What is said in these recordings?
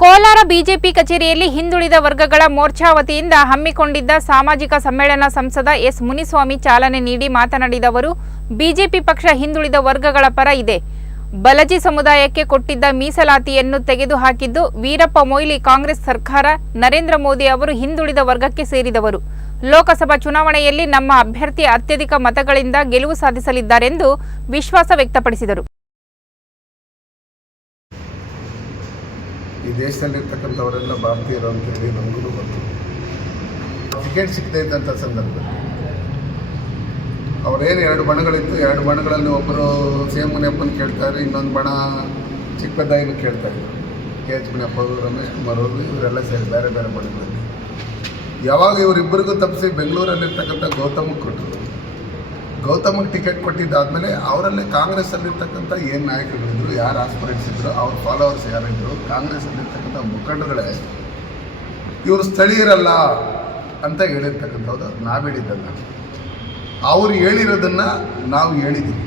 Kolar BJP ಕಚೇರಿಯಲ್ಲಿ ಹಿಂದುಳಿದ ವರ್ಗಗಳ ಮೋರ್ಚಾ ವತಿಯಿಂದ ಹಮ್ಮಿಕೊಂಡಿದ್ದ ಸಾಮಾಜಿಕ ಸಮ್ಮೇಳನ ಸಂಸದ ಎಸ್ ಮುನಿಸ್ವಾಮಿ ಚಾಲನೆ ನೀಡಿ ಮಾತನಾಡಿದ ಅವರು, ಬಿಜೆಪಿ ಪಕ್ಷ ಹಿಂದುಳಿದ ವರ್ಗಗಳ ಪರ ಇದೆ. ಬಲಜಿ ಸಮುದಾಯಕ್ಕೆ ಕೊಟ್ಟಿದ್ದ ಮೀಸಲಾತಿಯನ್ನು ತೆಗೆದುಹಾಕಿದ್ದು, ವೀರಪ್ಪ ಮೊಯ್ಲಿ ಕಾಂಗ್ರೆಸ್ ಸರ್ಕಾರ, ನರೇಂದ್ರ ಮೋದಿ ಅವರು ಹಿಂದುಳಿದ ವರ್ಗಕ್ಕೆ ಸೇರಿದವರು. ಲೋಕಸಭಾ ಚುನಾವಣೆಯಲ್ಲಿ ನಮ್ಮ ಅಭ್ಯರ್ಥಿ ಅತ್ಯಧಿಕ ಮತಗಳಿಂದ ಗೆಲುವು ಸಾಧಿಸಲಿದ್ದಾರೆಂದು ವಿಶ್ವಾಸ ವ್ಯಕ್ತಪಡಿಸಿದರು. ಈ ದೇಶದಲ್ಲಿರ್ತಕ್ಕಂಥವರೆಲ್ಲ ಭಾರತೀಯರು ಅಂತೇಳಿ ನಮಗೂ ಗೊತ್ತು. ಟಿಕೆಟ್ ಸಿಗದೇ ಇದ್ದಂಥ ಸಂದರ್ಭದಲ್ಲಿ. ಅವರೇನು ಎರಡು ಬಣಗಳಿತ್ತು, ಎರಡು ಬಣಗಳಲ್ಲಿ ಒಬ್ಬರು ಸೇಮ್ ಮುನಿಯಪ್ಪನ ಕೇಳ್ತಾರೆ, ಇನ್ನೊಂದು ಬಣ ಚಿಕ್ಕದಾಯಿನೂ ಕೇಳ್ತಾ ಇದ್ರು. ಕೆ ಎಚ್ ಮುನಿಯಪ್ಪ ರಮೇಶ್ ಕುಮಾರ್ ಅವರು, ಇವರೆಲ್ಲ ಸೇರಿ ಬೇರೆ ಬೇರೆ ಬಣಗಳಲ್ಲಿ. ಯಾವಾಗ ಇವರಿಬ್ಬರಿಗೂ ತಪ್ಪಿಸಿ ಬೆಂಗಳೂರಲ್ಲಿರ್ತಕ್ಕಂಥ ಗೌತಮ್ ಕೊಟ್ಟರು ಗೌತಮ್ಗೆ ಟಿಕೆಟ್ ಕೊಟ್ಟಿದ್ದಾದಮೇಲೆ ಅವರಲ್ಲೇ ಕಾಂಗ್ರೆಸ್ಸಲ್ಲಿರ್ತಕ್ಕಂಥ ಏನು ನಾಯಕರುಗಳಿದ್ರು ಯಾರು ಆಸ್ಪರೆಂಟ್ಸ್ ಇದ್ರು, ಅವ್ರ ಫಾಲೋವರ್ಸ್ ಯಾರಿದ್ರು ಕಾಂಗ್ರೆಸ್ಸಲ್ಲಿರ್ತಕ್ಕಂಥ ಮುಖಂಡಗಳೇ ಇವರು ಸ್ಥಳೀಯರಲ್ಲ ಅಂತ ಹೇಳಿರ್ತಕ್ಕಂಥದ್ದು ನಾವು ಹೇಳಿದ್ದಲ್ಲ. ಅವ್ರು ಹೇಳಿರೋದನ್ನು ನಾವು ಹೇಳಿದ್ದೀವಿ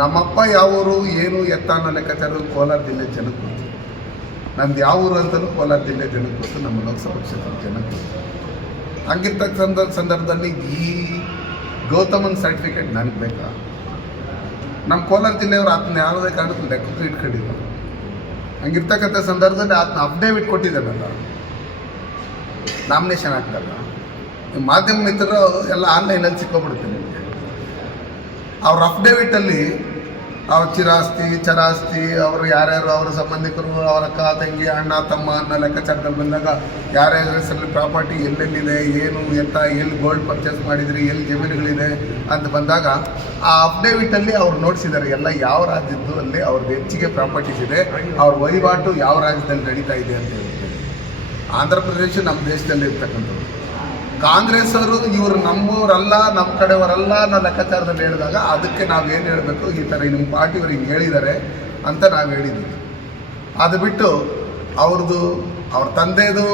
ನಮ್ಮಪ್ಪ ಯಾವ ಊರು ಏನು ಎತ್ತ ಅನ್ನೋ ಲೆಕ್ಕಾಚಾರ, ಕೋಲಾರ ಜಿಲ್ಲೆ ಜನಕ್ಕೆ ಗೊತ್ತು ನಮ್ದು ಯಾವ ಊರು ಅಂತಲೂ ಕೋಲಾರ ಜಿಲ್ಲೆ ಜನಕ್ಕೆ ಗೊತ್ತು ನಮ್ಮ ಲೋಕಸಭಾ ಕ್ಷೇತ್ರದ ಜನಕ್ಕೆ ಗೊತ್ತು ಹಂಗಿರ್ತಕ್ಕಂಥ ಸಂದರ್ಭದಲ್ಲಿ ಈ ಗೌತಮನ್ ಸರ್ಟಿಫಿಕೇಟ್ ನನಗೆ ಬೇಕಾ? ನಮ್ಮ ಕೋಲಾರ ಜಿಲ್ಲೆಯವರು ಆತನ ಯಾವುದೇ ಕಾರಣಕ್ಕೂ ಲೆಕ್ಕಕ್ಕೆ ಇಟ್ಕೊಂಡಿಲ್ಲ. ಹಂಗಿರ್ತಕ್ಕಂಥ ಸಂದರ್ಭದಲ್ಲಿ ಆತನ ಅಫ್ಡೇವಿಟ್ ಕೊಟ್ಟಿದ್ದಾನಲ್ಲ. ನಾಮಿನೇಷನ್ ಹಾಕ್ದಾಗ. ಮಾಧ್ಯಮ ಮಿತ್ರರು ಎಲ್ಲ ಆನ್ಲೈನಲ್ಲಿ ಸಿಕ್ಕೋಬಿಡುತ್ತೆ ನಿಮಗೆ. ಅವ್ರ ಅಫ್ಡೇವಿಟಲ್ಲಿ ಅವ್ರ ಚಿರಾಸ್ತಿ ಚರಾಸ್ತಿ ಅವರು ಯಾರ್ಯಾರು ಅವರ ಸಂಬಂಧಿಕರು, ಅವರ ಅಕ್ಕ, ತಂಗಿ, ಅಣ್ಣ, ತಮ್ಮ ಅನ್ನೋ ಲೆಕ್ಕಾಚಾರದಲ್ಲಿ ಬಂದಾಗ ಯಾರ್ಯಾರ ಹೆಸರಲ್ಲಿ ಪ್ರಾಪರ್ಟಿ ಎಲ್ಲೆಲ್ಲಿದೆ, ಏನು ಎತ್ತ ಎಲ್ಲಿ ಗೋಲ್ಡ್ ಪರ್ಚೇಸ್ ಮಾಡಿದ್ರಿ, ಎಲ್ಲಿ ಜಮೀನುಗಳಿದೆ ಅಂತ ಬಂದಾಗ ಆ ಅಫ್ಡೇವಿಟಲ್ಲಿ ಅವ್ರು ನೋಡಿಸಿದ್ದಾರೆ, ಎಲ್ಲ ಯಾವ ರಾಜ್ಯದ್ದು ಅಲ್ಲಿ ಅವ್ರದ್ದು ಹೆಚ್ಚಿಗೆ ಪ್ರಾಪರ್ಟೀಸ್ ಇದೆ, ಅವ್ರ ವಹಿವಾಟು ಯಾವ ರಾಜ್ಯದಲ್ಲಿ ನಡೀತಾ ಇದೆ ಅಂತ ಹೇಳ್ತಾರೆ ಆಂಧ್ರ ಪ್ರದೇಶ ನಮ್ಮ ದೇಶದಲ್ಲಿ ಇರ್ತಕ್ಕಂಥದ್ದು ಕಾಂಗ್ರೆಸ್ ಅವರು ಇವರು ನಮ್ಮವರಲ್ಲ ನಮ್ಮ ಕಡೆಯವರಲ್ಲ ಅನ್ನೋ ಲೆಕ್ಕಾಚಾರದಲ್ಲಿ ಹೇಳಿದಾಗ ಅದಕ್ಕೆ ನಾವು ಏನು ಹೇಳಬೇಕು? ಈ ಥರ ನಿಮ್ಮ ಪಾರ್ಟಿಯವರು ಹಿಂಗೆ ಹೇಳಿದ್ದಾರೆ ಅಂತ ನಾವು ಹೇಳಿದ್ದೀವಿ ಅದು ಬಿಟ್ಟು ಅವ್ರದ್ದು ಅವ್ರ ತಂದೆದು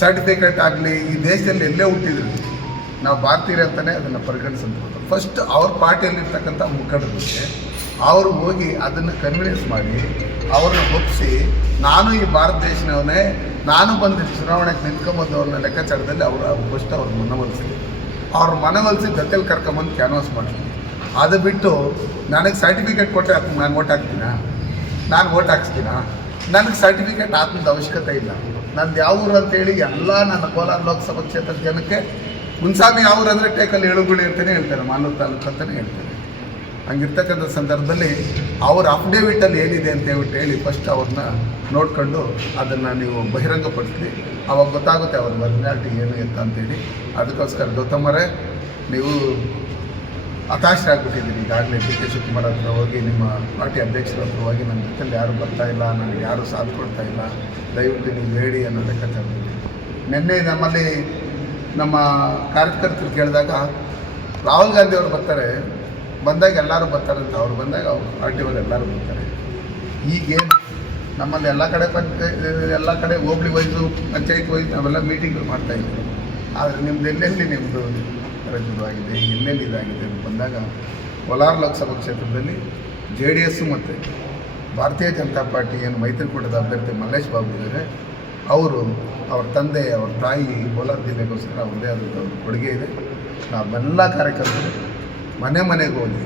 ಸರ್ಟಿಫಿಕೇಟ್ ಆಗಲಿ ಈ ದೇಶದಲ್ಲಿ ಎಲ್ಲೇ ಹುಟ್ಟಿದ್ರು. ನಾವು ಭಾರತೀಯರೇ ಅಂತಲೇ ಅದನ್ನು ಪರಿಗಣಿಸಬಹುದು ಫಸ್ಟ್ ಅವ್ರ ಪಾರ್ಟಿಯಲ್ಲಿರ್ತಕ್ಕಂಥ ಮುಖಂಡರಿಗೆ ಅವರು ಹೋಗಿ ಅದನ್ನು ಕನ್ವಿನ್ಸ್ ಮಾಡಿ ಅವ್ರನ್ನ ಒಪ್ಪಿಸಿ ನಾನು ಈ ಭಾರತ ದೇಶನವನೇ, ನಾನು ಬಂದು ಚುನಾವಣೆಗೆ ನಿಂತ್ಕೊಂಬಂದವ್ರನ್ನ ಲೆಕ್ಕಾಚಾರದಲ್ಲಿ ಅವರು ಫಸ್ಟ್ ಅವ್ರ ಮನವೊಲಿಸಿ. ಅವ್ರ ಮನವೊಲಿಸಿ ಜೊತೆಲಿ ಕರ್ಕೊಂಬಂದು ಕ್ಯಾನ್ವಾಸ್ ಮಾಡ್ತೀನಿ ಅದು ಬಿಟ್ಟು ನನಗೆ ಸರ್ಟಿಫಿಕೇಟ್ ಕೊಟ್ಟರೆ ಅದಕ್ಕೆ ನಾನು ಓಟ್ ಹಾಕ್ತೀನ? ನಾನು ಓಟ್ ಹಾಕ್ಸ್ತೀನ? ನನಗೆ ಸರ್ಟಿಫಿಕೇಟ್ ಆತ್ಮದ ಅವಶ್ಯಕತೆ ಇಲ್ಲ. ನಂದು ಯಾವ ಊರು ಅಂತೇಳಿ ಎಲ್ಲ ನನ್ನ ಕೋಲಾರ ಲೋಕಸಭಾ ಕ್ಷೇತ್ರದ ಜನಕ್ಕೆ ಮುನ್ಸಾಮಿ ಯಾವ ಊರು ಅಂದರೆ ಟೇಕಲ್ಲಿ ಏಳುಗುಳಿ ಅಂತಲೇ ಹೇಳ್ತಾರೆ ಮಾನೂರು ತಾಲೂಕು ಅಂತಲೇ ಹೇಳ್ತಾರೆ. ಹಂಗಿರ್ತಕ್ಕಂಥ ಸಂದರ್ಭದಲ್ಲಿ ಅವ್ರ ಅಫಿಡೇವಿಟಲ್ಲಿ ಏನಿದೆ ಅಂತ ಹೇಳ್ಬಿಟ್ಟು ಹೇಳಿ ಫಸ್ಟ್ ಅವ್ರನ್ನ ನೋಡ್ಕೊಂಡು ಅದನ್ನು ನೀವು ಬಹಿರಂಗಪಡಿಸಿ ಅವಾಗ ಗೊತ್ತಾಗುತ್ತೆ ಅವ್ರ ಒರಿಜಿನಾಲಿಟಿ ಏನು ಅಂತ ಅಂತೇಳಿ ಅದಕ್ಕೋಸ್ಕರ ಗೌತಮರೇ ನೀವು ಹತಾಶರಾಗ್ಬಿಟ್ಟಿದ್ದೀರಿ ಈಗಾಗಲೇ ಡಿ ಕೆ ಶಿವಕುಮಾರ್ ಹತ್ರ ಹೋಗಿ ನಿಮ್ಮ ಪಾರ್ಟಿ ಅಧ್ಯಕ್ಷರ ಹತ್ರ ಹೋಗಿ ನನ್ನ ಜೊತೆಲಿ ಯಾರು ಬರ್ತಾ ಇಲ್ಲ, ನನಗೆ ಯಾರು ಸಾಥ್ ಕೊಡ್ತಾ ಇಲ್ಲ, ದಯವಿಟ್ಟು ನೀವು ಹೇಳಿ ಅನ್ನೋ ಲೆಕ್ಕಾಚಾರದಲ್ಲಿ ನಿನ್ನೆ ನಮ್ಮಲ್ಲಿ ನಮ್ಮ ಕಾರ್ಯಕರ್ತರು ಕೇಳಿದಾಗ ರಾಹುಲ್ ಗಾಂಧಿ ಅವರು ಬರ್ತಾರೆ. ಬಂದಾಗ ಎಲ್ಲರೂ ಬರ್ತಾರಂತ ಅವ್ರು ಬಂದಾಗ ಅವ್ರು ಪಾರ್ಟಿಯವರು ಎಲ್ಲರೂ ಬರ್ತಾರೆ. ಈಗೇನು ನಮ್ಮಲ್ಲಿ ಎಲ್ಲ ಕಡೆ ಎಲ್ಲ ಕಡೆ ಹೋಬಳಿ ವೈಸು, ಪಂಚಾಯತ್ ವೈಸ್ ನಾವೆಲ್ಲ ಮೀಟಿಂಗ್ಗಳು ಮಾಡ್ತಾ ಇದ್ದೀವಿ. ಆದರೆ ನಿಮ್ದು ಎಲ್ಲೆಲ್ಲಿ ನಿಮ್ಮದು ರಜುವಾಗಿದೆ ಎಲ್ಲೆಲ್ಲಿ ಇದಾಗಿದೆ ಅಂತ ಬಂದಾಗ ಕೋಲಾರ ಲೋಕಸಭಾ ಕ್ಷೇತ್ರದಲ್ಲಿ ಜೆ ಡಿ ಎಸ್ಸು ಮತ್ತು ಭಾರತೀಯ ಜನತಾ ಪಾರ್ಟಿ ಏನು ಮೈತ್ರಿಕೂಟದ ಅಭ್ಯರ್ಥಿ ಮಲ್ಲೇಶ್ ಬಾಬು ಇದ್ದಾರೆ. ಅವರು ಅವ್ರ ತಂದೆ, ಅವ್ರ ತಾಯಿ ಕೋಲಾರ ಜಿಲ್ಲೆಗೋಸ್ಕರ ಅವ್ರದ್ದೇ ಆದಂಥ ಒಂದು ಕೊಡುಗೆ ಇದೆ. ನಾವೆಲ್ಲ ಕಾರ್ಯಕರ್ತರು ಮನೆ ಮನೆಗೆ ಹೋಗಿ.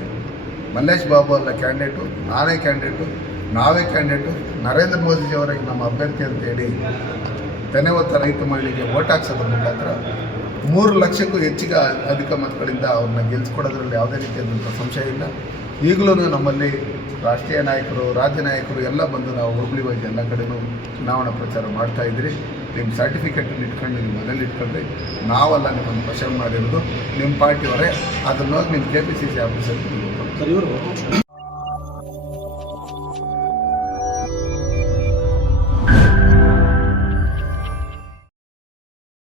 ಮಲ್ಲೇಶ್ ಬಾಬು ಅಲ್ಲ ಕ್ಯಾಂಡಿಡೇಟು ನಾನೇ ಕ್ಯಾಂಡಿಡೇಟು, ನಾವೇ ಕ್ಯಾಂಡಿಡೇಟು, ನರೇಂದ್ರ ಮೋದಿಜಿಯವರಿಗೆ ನಮ್ಮ ಅಭ್ಯರ್ಥಿ ಅಂತೇಳಿ ತೆನೆ ಹೊತ್ತ ರೈತ ಮಹಿಳೆಗೆ ಓಟ್ ಹಾಕ್ಸೋದ್ರ ಮುಖಾಂತರ ಮೂರು ಲಕ್ಷಕ್ಕೂ ಹೆಚ್ಚಿಗೆ ಅಧಿಕ ಮತಗಳಿಂದ ಅವ್ರನ್ನ ಗೆಲ್ಸ್ಕೊಡೋದ್ರಲ್ಲಿ ಯಾವುದೇ ರೀತಿಯಾದಂಥ ಸಂಶಯ ಇಲ್ಲ. ಈಗಲೂ ನಮ್ಮಲ್ಲಿ ರಾಷ್ಟ್ರೀಯ ನಾಯಕರು, ರಾಜ್ಯ ನಾಯಕರು ಎಲ್ಲ ಬಂದು ನಾವು ಹುಬ್ಳಿ ವೈದ್ಯ ಎಲ್ಲ ಕಡೆಯೂ ಚುನಾವಣಾ ಪ್ರಚಾರ ಮಾಡ್ತಾ ನಿಮ್ಮ ಸರ್ಟಿಫಿಕೇಟನ್ನು ಇಟ್ಕೊಂಡು ನಿಮ್ಮ ಮನೇಲಿ ಇಟ್ಕೊಂಡು ನಾವಲ್ಲ ನಿಮ್ಮನ್ನು ಕ್ವಶನ್ ಮಾಡಿರೋದು. ನಿಮ್ಮ ಪಾರ್ಟಿಯವರೇ. ಅದನ್ನು ನಿಮ್ಮ ಕೆ ಪಿ ಸಿ ಸಿ ಆಫೀಸಲ್ಲಿ ಸರ್